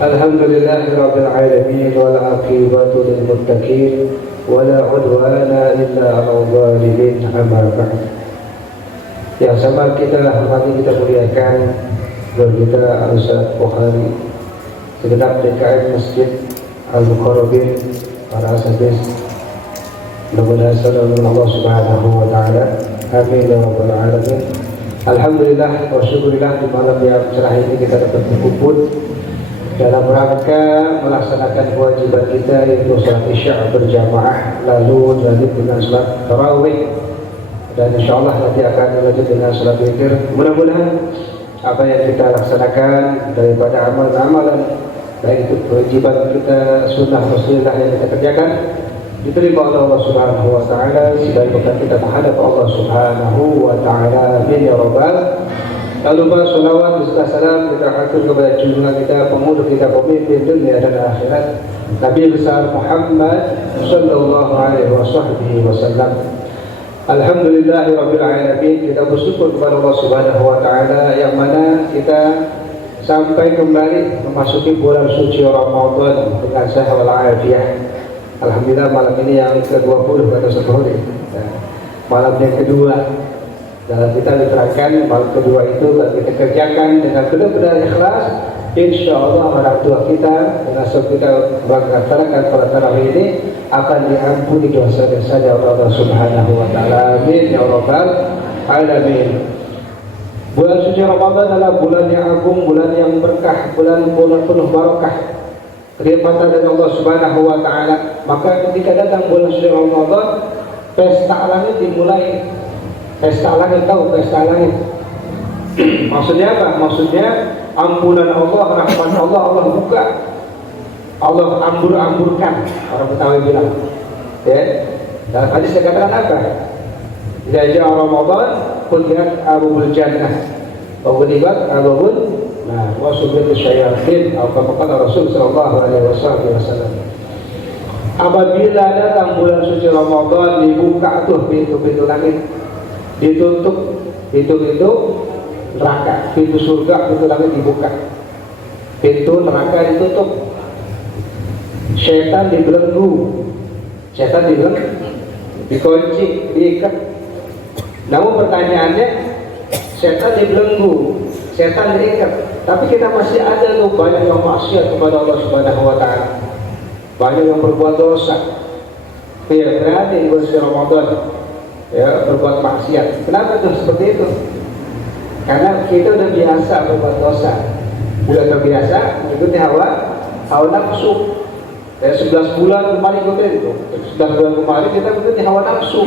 Alhamdulillahirabbil alamin wal aqibatu lil muttaqin wala udwana illa 'alal zalimin. Amma ba'd. Yang sama kita hormati, kita muliakan guru kita Al-Ustaz Bukhari, segenap DKM Masjid Al-Muqarrabin, para asatidz, mudah-mudahan sallallahu Allah Subhanahu wa taala. Amin ya rabbal alamin. Alhamdulillah wa syukurillah, di malam yang cerah ini kita dapat berkumpul dalam rangka melaksanakan kewajiban kita, yaitu salat Isya berjamaah, lalu lanjut dengan salat tarawih, dan insyaallah nanti akan lanjut dengan salat witir. Mudah-mudahan apa yang kita laksanakan daripada amalan-amalan, baik itu kewajiban kita, sunnah Rasulullah yang kita kerjakan, diterima oleh Allah Subhanahu wa taala sebagai bekal kita terhadap Allah Subhanahu wa taala. Amin ya rabbal. Tak lupa salawat beserta salam kita atur kepada junjungan kita, pemuda kita, pemimpin dunia dan akhirat, Nabi besar Muhammad sallallahu alaihi wasallam. Alhamdulillahirabbil alamin. Kita bersyukur kepada Allah Subhanahu wa taala yang mana kita sampai kembali memasuki bulan suci Ramadan dengan sehat wal afiat. Alhamdulillah, malam ini yang ke-20 pada sore. Malam yang kedua. Dalam kita diterangkan malam kedua itu kalau kita kerjakan dengan benar-benar ikhlas, insya Allah orang tua kita dengan sebab kita melaksanakan salat tarawih ini akan diampuni dosa-dosanya oleh Allah Subhanahu wa taala. Amin ya rabbal alamin. Bulan suci Ramadan adalah bulan yang agung, bulan yang berkah, bulan penuh barakah, kenikmatan dari Allah Subhanahu wa taala. Maka ketika datang bulan suci Ramadan, pesta langit dimulai. Pesta langit, tahu pesta langit? Maksudnya apa? Maksudnya ampunan Allah, rahmat Allah, Allah buka, Allah ambur-amburkan, orang Betawi bilang. Ya, dalam hadis dikatakan apa? Idza jaa Ramadan futihat abwaabul jannah wa ghulibat abwaabun nar wa subihat syayatin, atau kata Rasul sallallahu alaihi wasallam. Apabila datang bulan suci Ramadan, dibuka tuh pintu-pintu langit, ditutup pintu-pintu neraka, pintu surga, pintu langit dibuka, pintu neraka ditutup, setan dibelenggu, dikunci, diikat. Namun pertanyaannya, setan dibelenggu, setan diikat, tapi kita masih ada loh banyak yang maksiat kepada Allah Subhanahu wa taala, banyak yang berbuat dosa. Ya, berani di bulan Ramadan ya berbuat maksiat. Kenapa tuh seperti itu? Karena kita udah biasa berbuat dosa, udah terbiasa mengikuti hawa nafsu. Ya, 11 bulan kemarin kita mengikuti hawa nafsu.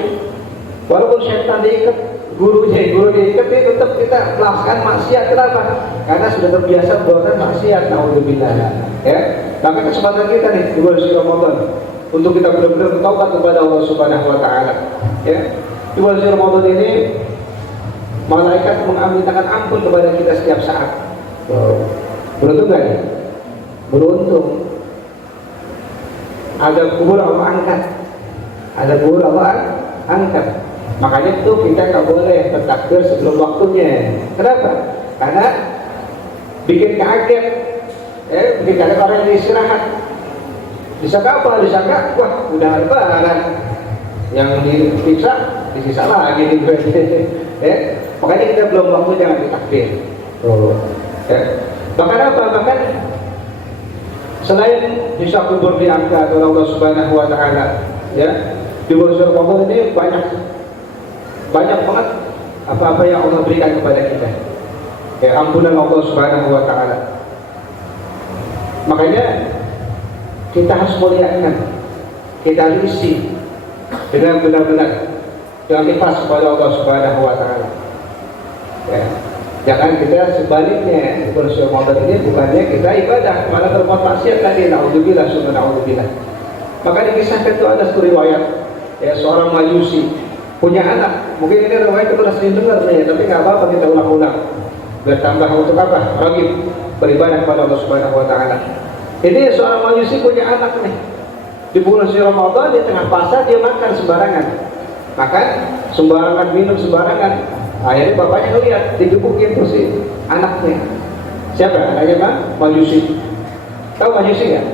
Walaupun syaitan diikat, guru diikat, tetap kita melaksanakan maksiat. Kenapa? Karena sudah terbiasa berbuat maksiat. Naudzubillah. Ya, maka kesempatan kita nih di bulan Ramadan untuk kita benar-benar bertaubat kepada Allah Subhanahu wa taala. Ya, di bulan Ramadan ini malaikat mengaminkan ampun kepada kita setiap saat. Beruntung gak ya? Beruntung. Ada kubur Allah angkat, angkat. Makanya itu kita nggak boleh bertakbir sebelum waktunya. Kenapa? Karena bikin kaget, bikin kaget orang yang istirahat. Disangka apa? Disangka wah udah lebaran, yang disiksa lagi nih. Makanya kita belum waktu jangan ditakbir. Bahkan apa? Bahkan selain bisa kubur diangkat oleh Allah Subhanahu wa taala, ya, di bulan Ramadan ini banyak banget apa-apa yang Allah berikan kepada kita. Ya, ampunan Allah Subhanahu wa taala. Makanya kita harus muliakan, kita isi dengan benar-benar dengan ikhlas kepada Allah Subhanahu wa taala. Ya. Jangan kita sebaliknya, bulan Ramadan ini bukannya kita ibadah, malah berbuat maksiat tadi. Naudzubillah, summa naudzubillah. Maka dikisahkan itu ada satu riwayat, ya, seorang Majusi punya anak. Mungkin ini riwayat itu sudah sering dengar nih, tapi nggak apa-apa kita ulang-ulang. Bertambah untuk apa? Ragib beribadah kepada Allah Subhanahu wa taala. Ini seorang Majusi punya anak nih. Di bulan Ramadan di tengah pasar dia makan sembarangan. Makan sembarangan, minum sembarangan. Akhirnya bapaknya ngeliat, digebukin tuh si anaknya. Siapa? Anaknya Pak Majusi. Tahu majusi nggak?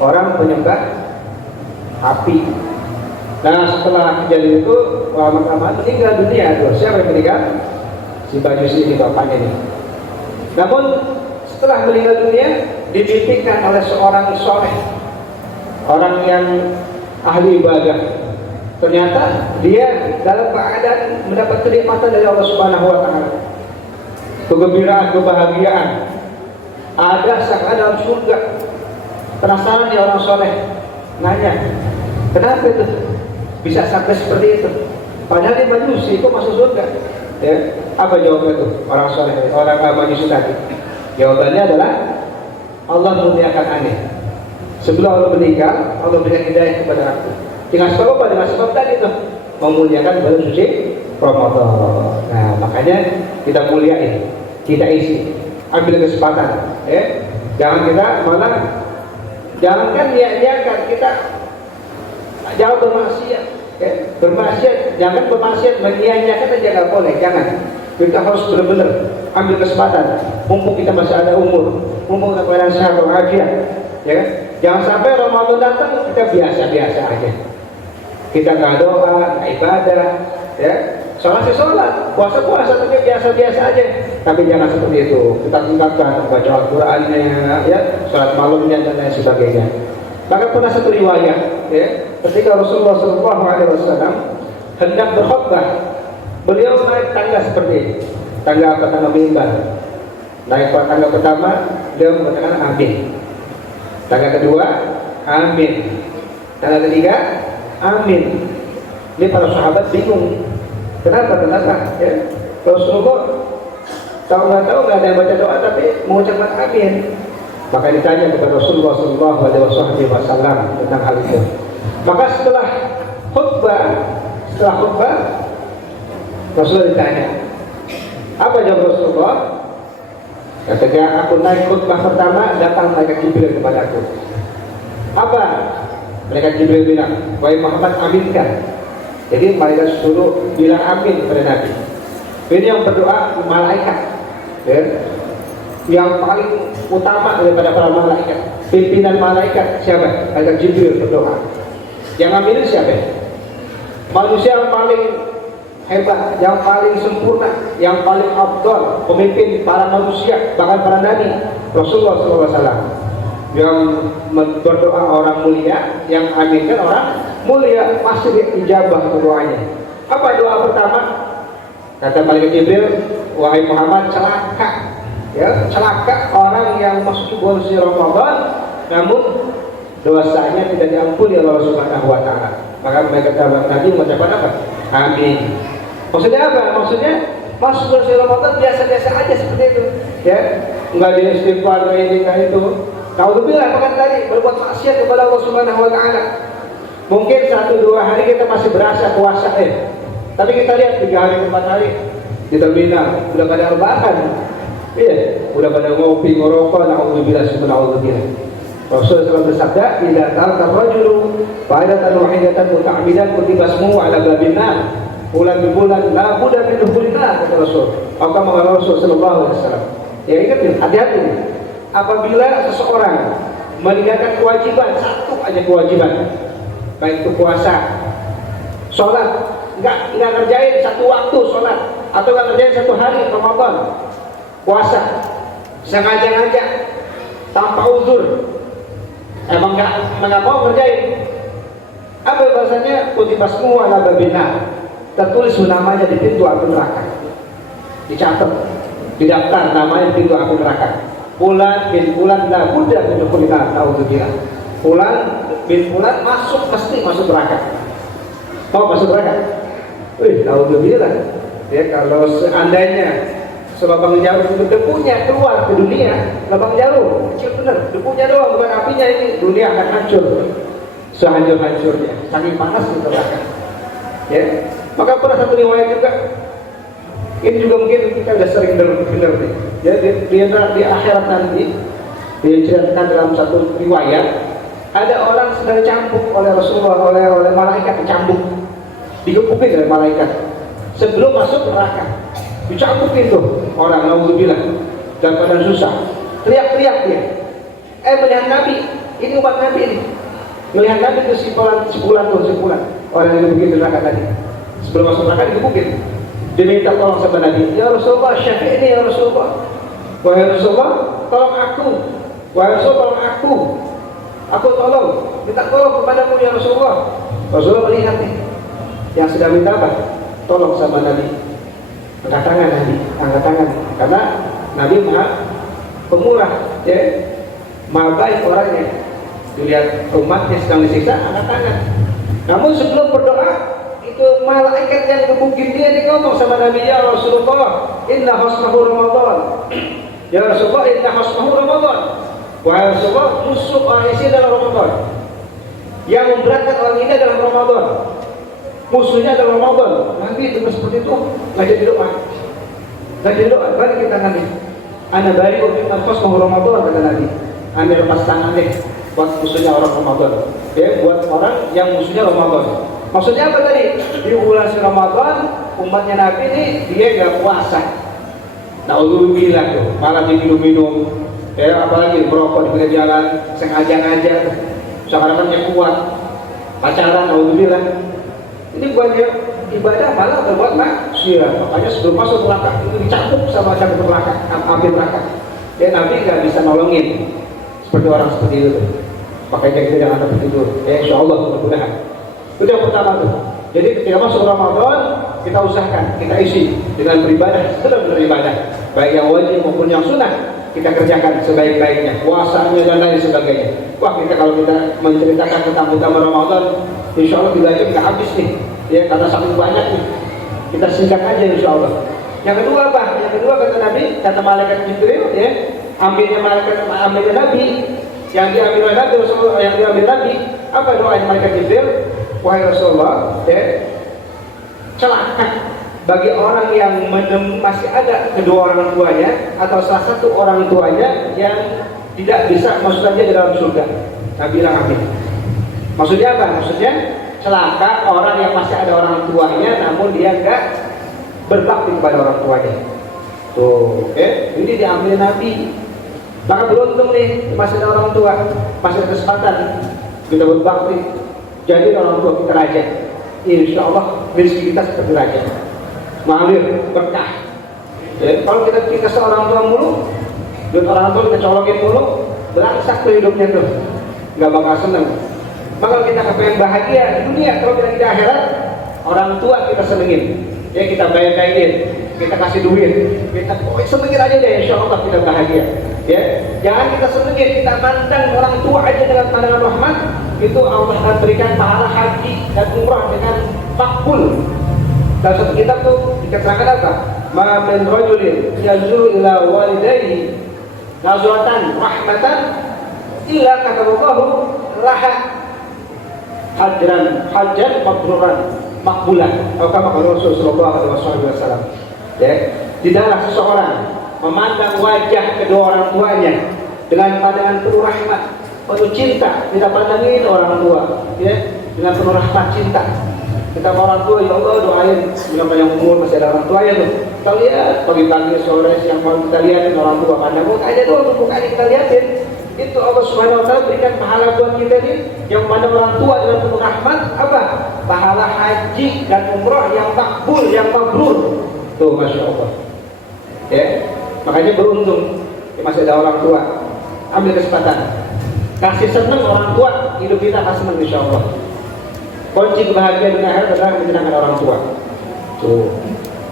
Orang penyembah api. Nah setelah kejadian itu lama-lama meninggal dunia. Tuh, siapa yang meninggal? Si majusi ini bapaknya nih. Namun setelah meninggal dunia dimimpikan oleh seorang soleh, orang yang ahli ibadah. Ternyata dia dalam keadaan mendapat kenikmatan dari Allah Subhanahu wa taala. Kegembiraan, kebahagiaan. Ada sang dalam surga. Penasaran dia orang soleh. Nanya, kenapa itu bisa sampai seperti itu? Padahal dia manusia itu masuk surga. Ya, apa jawabannya itu? Orang soleh, orang manusia tadi. Jawabannya adalah Allah memuliakan aneh. Sebelum Allah meninggal, Allah berikan hidayah kepada aku. Dengan sebab apa? Dengan sebab tadi itu memuliakan bulan suci Ramadan. Nah, makanya kita muliain, kita isi, ambil kesempatan. Jangan kita malah, jangankan niat-niatkan kita, jangan bermaksiat. Bermaksiat, jangan bermaksiat, menyianyiakan aja nggak boleh, jangan. Kita harus benar-benar ambil kesempatan. Mumpung kita masih ada umur, mumpung kita keadaan sehat walafiat, ya kan? Jangan sampai Ramadan datang kita biasa-biasa aja. Kita nggak doa, nggak ibadah, ya. Sholat sih sholat, puasa tapi biasa-biasa aja. Tapi jangan seperti itu. Kita tingkatkan baca Al-Qur'annya, ya, sholat malamnya dan lain sebagainya. Maka pernah satu riwayat, ya, ketika Rasulullah SAW hendak berkhutbah, beliau naik tangga seperti ini. Tangga apa? Tangga mimbar. Naik tangga pertama, beliau mengatakan amin. Tangga kedua, amin. Tangga ketiga, amin. Ini para sahabat bingung. Kenapa? Ya. Rasulullah tahu nggak ada yang baca doa tapi mengucapkan amin. Maka ditanya kepada Rasulullah SAW tentang hal itu. Maka setelah khutbah Rasulullah ditanya, apa jawab Rasulullah? Ketika aku naik khutbah pertama, datang malaikat Jibril kepadaku. Apa? Malaikat Jibril bilang, wahai Muhammad, aminkan. Jadi malaikat suruh bilang amin kepada Nabi. Ini yang berdoa malaikat, ya? Yang paling utama daripada para malaikat. Pimpinan malaikat siapa? Malaikat Jibril berdoa. Yang aminin siapa? Manusia yang paling hebat, yang paling sempurna, yang paling afdal, pemimpin para manusia, bahkan para nabi, Rasulullah SAW. Yang berdoa orang mulia, yang aminkan orang mulia, pasti dijabah doanya. Apa doa pertama? Kata malaikat Jibril, wahai Muhammad, celaka, ya, celaka orang yang masuk bulan suci Ramadan, namun dosanya tidak diampuni oleh Allah Subhanahu wa taala. Maka mereka Nabi mengucapkan apa? Amin. Maksudnya apa? Maksudnya masuk bulan suci Ramadan biasa-biasa aja seperti itu, ya, enggak di istighfar ini kayak itu. Naudzubillah, bahkan tadi berbuat maksiat kepada Allah Subhanahu wa taala. Mungkin 1-2 hari kita masih berasa puasa, tapi kita lihat 3 hari 4 hari di terminal udah pada rebahan, iya, udah pada ngopi ngerokok. Naudzubillah, subhanallah. Rasulullah SAW bersabda, "Idza talqa rajulu fa'idatan wahidatan muta'ammidan kutiba ismuhu 'ala babin nar." Bulan-bulan la budda min dukhulin nar, kata Rasul. Atau kata Rasul sallallahu alaihi wasallam. Ya, ingat nih, hati-hati nih. Apabila seseorang meninggalkan kewajiban, satu aja kewajiban, baik itu puasa, sholat, nggak ngerjain satu waktu sholat, atau nggak ngerjain 1 hari Ramadan, puasa, sengaja-ngaja, tanpa uzur, emang nggak mau ngerjain, apa bahasanya? Kutiba ismuhu 'ala babin nar, tertulis namanya di pintu api neraka, dicatat, didaftar namanya di pintu api neraka. Fulan bin Fulan la budda min dukhulin nar, naudzubillah. Fulan bin Fulan mesti masuk neraka. Mau masuk neraka? Naudzubillah. Ya, kalau seandainya selubang jarum itu debunya keluar ke dunia, lubang jarum kecil bener, debunya doang, bukan apinya, ini dunia akan hancur. Sehancur-hancurnya, saking panas di neraka. Ya, maka pernah satu riwayat juga. Ini juga mungkin kita sudah sering dengar nih. Ya, di akhirat nanti diceritakan dalam satu riwayat, ada orang sedang dicambuk oleh Rasulullah, oleh malaikat, dicambuk, digepukin oleh malaikat sebelum masuk neraka. Dicambuk itu orang, naudzubillah, dan pada susah, teriak-teriak dia. Melihat Nabi, ini umat Nabi ini. Melihat Nabi itu sebulan. Orang yang digebukin di neraka tadi. Sebelum masuk neraka digebukin. Dia minta tolong sama Nabi. Ya Rasulullah, syafi'ni ya Rasulullah. Wahai Rasulullah, tolong aku. Wahai Rasulullah, tolong aku. Aku tolong. Minta tolong kepadamu ya Rasulullah. Rasulullah melihat nih. Yang sedang minta apa? Tolong sama Nabi. Angkat tangan Nabi. Angkat tangan. Karena Nabi maha pemurah. Ya. Maha baik orangnya. Dilihat umatnya sedang disiksa, angkat tangan. Namun sebelum berdoa, itu malaikat yang gebukin dia ngomong sama Nabi, ya Rasulullah, inna hasmahu Ramadan. Ya Rasulullah, inna hasmahu Ramadan. Wahai Rasulullah, musuh orang ini adalah Ramadan. Yang memberatkan orang ini adalah Ramadan. Musuhnya adalah Ramadan. Nabi itu seperti itu, nggak jadi doa. Nggak jadi doa, balik kita Nabi. Ana bari min hasmahu Ramadan, kata Nabi. Anda lepas tangan deh buat musuhnya orang Ramadan. Ya, buat orang yang musuhnya Ramadan. Maksudnya apa tadi? Di bulan Ramadan, umatnya Nabi ini dia gak puasa. Na'udzubillah tuh, malah diminum-minum. Ya, apalagi merokok di pinggir jalan, sengaja ngajar, sekarang kuat, pacaran, na'udzubillah. Ini bukannya ibadah, malah terbuat maksiat. Makanya sebelum masuk neraka itu dicabut sama cabut neraka, ambil neraka. Ya, Nabi gak bisa nolongin seperti orang seperti itu. Makanya kita jangan sampai tidur. Ya, insya Allah mudah-mudahan. Itu yang pertama tuh. Jadi ketika masuk Ramadan, kita usahakan, kita isi dengan beribadah, benar-benar ibadah, baik yang wajib maupun yang sunnah, kita kerjakan sebaik-baiknya, puasanya dan lain sebagainya. Wah, kalau kita menceritakan tentang utama Ramadan, insya Allah 3 jam nggak habis nih, ya karena sangat banyak nih. Kita singkat aja insya Allah. Yang kedua apa? Yang kedua kata Nabi, kata malaikat Jibril, ya, ambilnya Nabi, yang diambil Nabi, Rasulullah yang diambil Nabi, apa doanya malaikat Jibril? Wahai Rasulullah, ya, celaka bagi orang yang masih ada kedua orang tuanya atau salah satu orang tuanya yang tidak bisa masuk saja ke dalam surga. Nabi bilang amin. Maksudnya apa? Maksudnya celaka orang yang masih ada orang tuanya namun dia enggak berbakti kepada orang tuanya. Tuh, ini diambil Nabi. Maka beruntung nih masih ada orang tua, masih ada kesempatan kita berbakti. Jadi orang tua kita raja, insya Allah rezeki kita seperti raja, mengalir berkah. Ya, kalau kita seorang tua mulu, duit orang tua kita colokin mulu, berangsak tuh hidupnya tuh, nggak bakal seneng. Maka kita kepengen bahagia di dunia, kalau kita di akhirat, orang tua kita senengin, ya kita bayar-bayarin, kita kasih duit, kita senengin aja deh, insya Allah kita bahagia. Ya, jangan kita senengin, kita mandang orang tua aja dengan pandangan rahmat. Itu Allah akan berikan pahala haji dan umrah dengan makbul. Dalam satu kitab tuh dikatakan apa? Ma min rajulin yazuru ila walidayhi nazratan rahmatan illa kataballahu laha hajjan mabruran makbulan. Atau kama Rasulullah SAW. Ya, tidaklah seseorang memandang wajah kedua orang tuanya dengan pandangan penuh rahmat, penuh cinta, tidak pandangin orang tua, ya, dengan penuh rahmat cinta. Kita mau orang tua, ya Allah doain, bila yang umur masih ada orang tua ya tuh. Kita lihat pagi-pagi sore siang malam kita lihatin orang tua, pandang aja doang bukan kita lihatin. Itu Allah Subhanahu Wa Taala berikan pahala buat kita nih, yang pandang orang tua dengan penuh rahmat, apa? Pahala haji dan umrah yang makbul, yang mabrur. Tuh, masya Allah. Ya, makanya beruntung ya, masih ada orang tua. Ambil kesempatan. Kasih senang orang tua, hidup kita akan senang insya Allah. Kunci kebahagiaan dunia akhirat adalah menyenangkan orang tua. Tuh.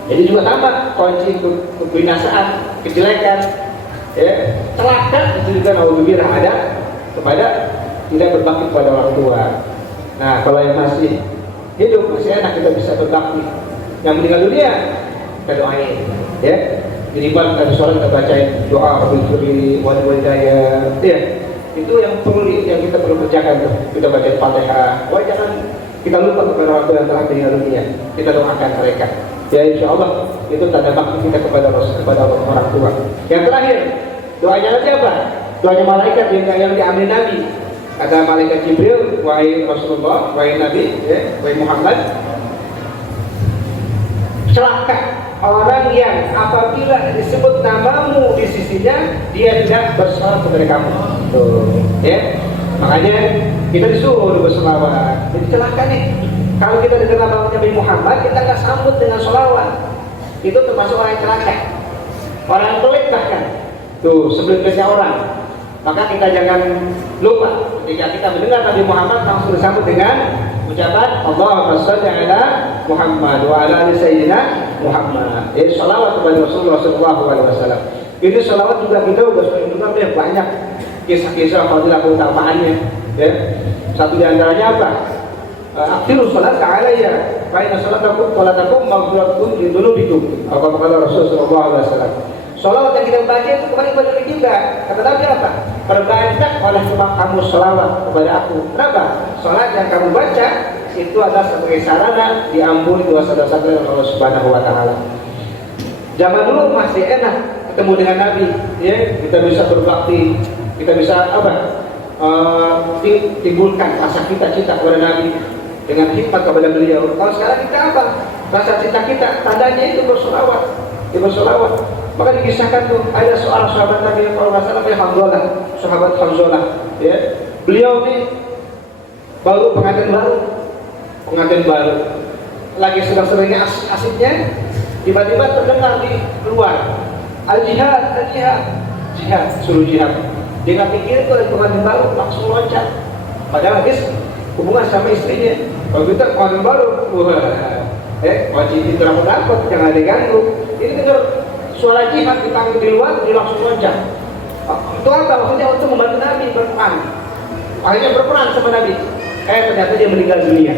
Jadi juga sama, kunci kebinasaan, kejelekan, ya, celaka itu juga naudzubillah ada kepada tidak berbakti kepada orang tua. Nah, kalau yang masih hidup masih enak kita bisa berbakti. Yang meninggal dunia kita doain, ya. Minimal kita sholat kita bacain doa Rabbil walidayya, ya. Itu yang kita perlu kerjakan tuh. Kita baca Fatihah. Wah, jangan kita lupa kepada orang tua yang telah meninggal dunia. Kita doakan mereka. Ya insya Allah itu tanda bakti kita kepada orang tua. Yang terakhir, doanya nanti apa? Doanya malaikat yang diambil Nabi. Ada malaikat Jibril, wahai Rasulullah, wahai Nabi, ya, wahai Muhammad. Celaka orang yang apabila disebut namamu di sisinya dia tidak bersolawat kepada kamu. Tuh, ya. Makanya kita disuruh bersolawat. Jadi celaka nih. Kalau kita dengar nama Nabi Muhammad, kita nggak sambut dengan solawat. Itu termasuk orang yang celaka, orang yang pelit bahkan. Tuh, sebelum-sebelumnya orang. Maka kita jangan lupa ketika kita mendengar Nabi Muhammad langsung disambut dengan ucapan Allahumma shalli ala Muhammad wa ala ali sayyidina Muhammad. Jadi salawat kepada Rasulullah SAW. Ini salawat juga kita sudah banyak kisah-kisah fadilah keutamaannya. Ya. Satu di antaranya apa? Akhiru salat alayya fa inna salatakum salatakum maghfiratun li dzunubikum. Apa kata Rasulullah SAW. Salawat yang kita baca itu kembali kepada diri kita. Kata Nabi apa? Perbanyak oleh kamu salawat kepada aku. Kenapa? Salat yang kamu baca itu adalah sebagai sarana diampuni dosa-dosa Allah Subhanahu wa taala. Zaman dulu masih enak ketemu dengan Nabi, ya. Kita bisa berbakti, kita bisa apa? Timbulkan rasa cita-cita kepada Nabi dengan hikmat kepada beliau. Kalau sekarang kita apa? Rasa cinta kita tandanya itu bersolawat, bersolawat. Maka dikisahkan tuh ada seorang sahabat Nabi yang kalau nggak salah namanya Hamzalah, sahabat Hamzalah, ya. Beliau ini baru pengantin baru, lagi sedang-sedangnya asiknya, tiba-tiba terdengar di luar al-jihad, suruh jihad. Dia nggak pikir itu ada pengantin baru, langsung loncat. Padahal habis hubungan sama istrinya. Kalau kita pengantin baru, wajib itu dapat, jangan diganggu. Ini dengar suara jihad dipanggil di luar, dia langsung loncat. Itu apa? Maksudnya untuk membantu Nabi berperang. Akhirnya berperang sama Nabi. Ternyata dia meninggal dunia.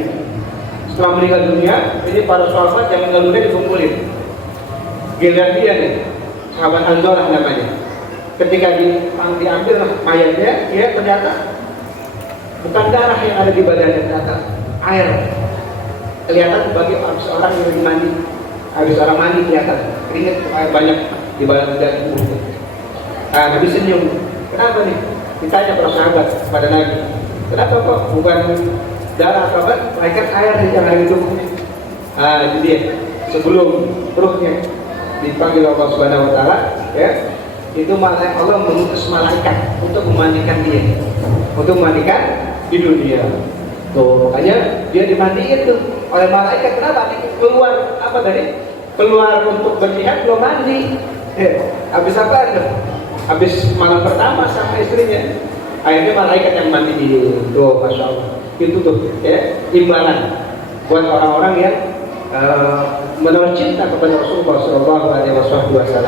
Setelah meninggal dunia, ini para sahabat yang meninggal dunia dikumpulin. Giliran dia nih, sahabat Hamzalah namanya. Ketika diambil mayatnya, ya ternyata bukan darah yang ada di badannya, ternyata air. Kelihatan sebagai seorang yang lagi mandi. Habis orang mandi kelihatan keringat air banyak di badan dan tubuh. Nabi senyum. Kenapa nih? Ditanya para sahabat pada Nabi. Kenapa kok bukan darah apa? Melainkan air yang ada di tubuhnya. Itu dia. Sebelum ruhnya dipanggil Allah Subhanahu Wa Taala, ya, itu Allah mengutus malaikat untuk memandikan dia, untuk memandikan di dunia. Tuh, makanya dia dimandiin tuh oleh malaikat. Kenapa? Keluar apa tadi? Keluar untuk berjihad belum mandi. Habis apa tuh? Habis malam pertama sama istrinya. Akhirnya malaikat yang mandi dia. Tuh, masya Allah. Itu tuh, ya, imbalan buat orang-orang yang menaruh cinta kepada Rasulullah SAW.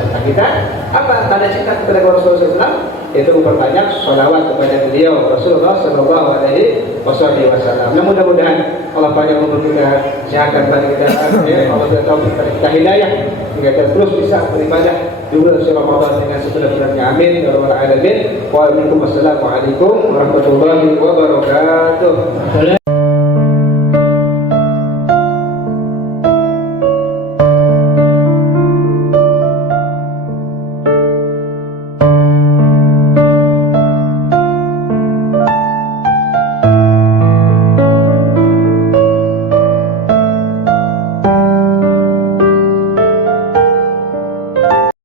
Nah, kita apa tanda cinta kepada Rasulullah SAW? Yaitu memperbanyak sholawat kepada beliau Rasulullah SAW. Nah, mudah-mudahan Allah banyak memberi kita kesehatan bagi kita, ya, Allah beri kita hidayah hingga kita terus bisa beribadah di bulan Ramadan dengan sebenar-benarnya. Amin. Waalaikumsalam warahmatullahi wabarakatuh.